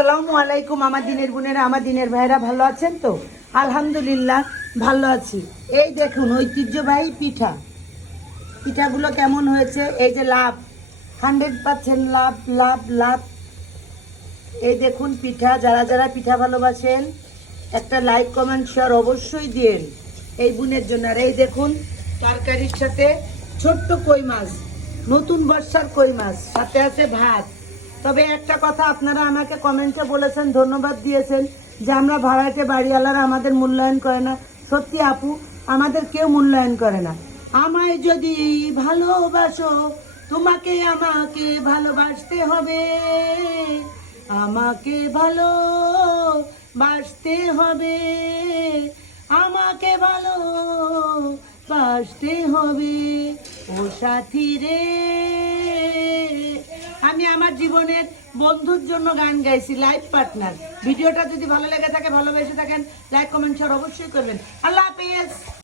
আসসালামু আলাইকুম। আমার দিনের বোনেরা, আমার দিনের ভাইরা ভালো আছেন তো? আলহামদুলিল্লাহ ভালো আছি। এই দেখুন ঐতিহ্যবাহী পিঠাগুলো কেমন হয়েছে। এই যে লাভ 100% লাভ লাভ লাভ। এই দেখুন পিঠা, যারা যারা পিঠা ভালোবাসেন একটা লাইক কমেন্ট শেয়ার অবশ্যই দিন এই বোনের জন্য। আর এই দেখুন তরকারির সাথে ছোট্ট কই মাছ, নতুন বর্ষার কই মাছ, সাথে আছে ভাত। তবে একটা কথা আপনারা আমাকে কমেন্টে বলেছেন, ধন্যবাদ দিয়েছেন যে আমরা ভাড়াটে বাড়িওয়ালারা আমাদের মূল্যায়ন করে না। সত্যি আপু, আমাদের কেউ মূল্যায়ন করে না। আমায় যদি ভালোবাসো তোমাকে আমাকে ভালোবাসতে হবে, আমাকে ভালোবাসতে হবে, আমাকে ভালোবাসতে হবে ও সাথী রে। আমি আমার জীবনের বন্ধুর জন্য গান গাইছি, লাইফ পার্টনার। ভিডিওটা যদি ভালো লেগে থাকে, ভালোবেসে থাকেন, লাইক কমেন্ট শেয়ার অবশ্যই করবেন। আল্লাহ হাফেজ।